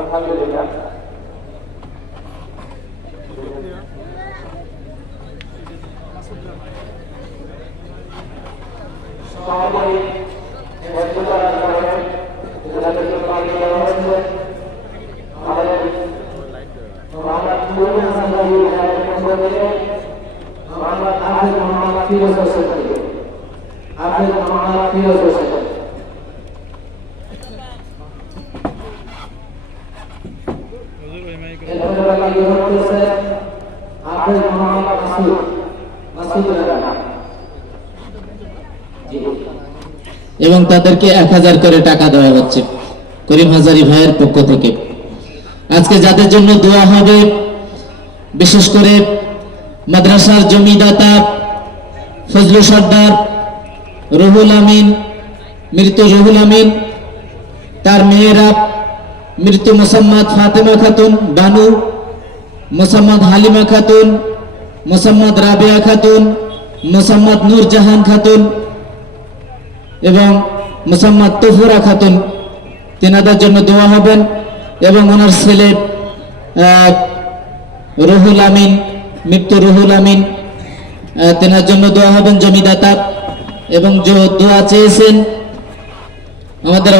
আলহামদুলিল্লাহ। সবাই এবং তাদেরকে 1000 করে টাকা দেওয়া হচ্ছে করিম হাজারি ভাইয়ের পক্ষ থেকে। আজকে যাদের জন্য দোয়া হবে, বিশেষ করে মাদ্রাসার জমিদাতা ফজলু সর্দার, রুহুল আমিন, মৃত রুহুল আমিন, তার মেয়েরা মৃত মোসাম্মদ ফাতেমা খাতুন বানু, মোসাম্মদ হালিমা খাতুন, মোসাম্মদ রাবেয়া খাতুন, মোসাম্মদ নূরজাহান খাতুন এবং মোসাম্মদ তুফুরা খাতুন, তেনাদের জন্য দোয়া হবেন। এবং ওনার ছেলে রুহুল আমিন, মৃত্যু রুহুল আমিন, তেনার জন্য দোয়া হবেন জমিদাতা। এবং দোয়া চেয়েছেন আমাদের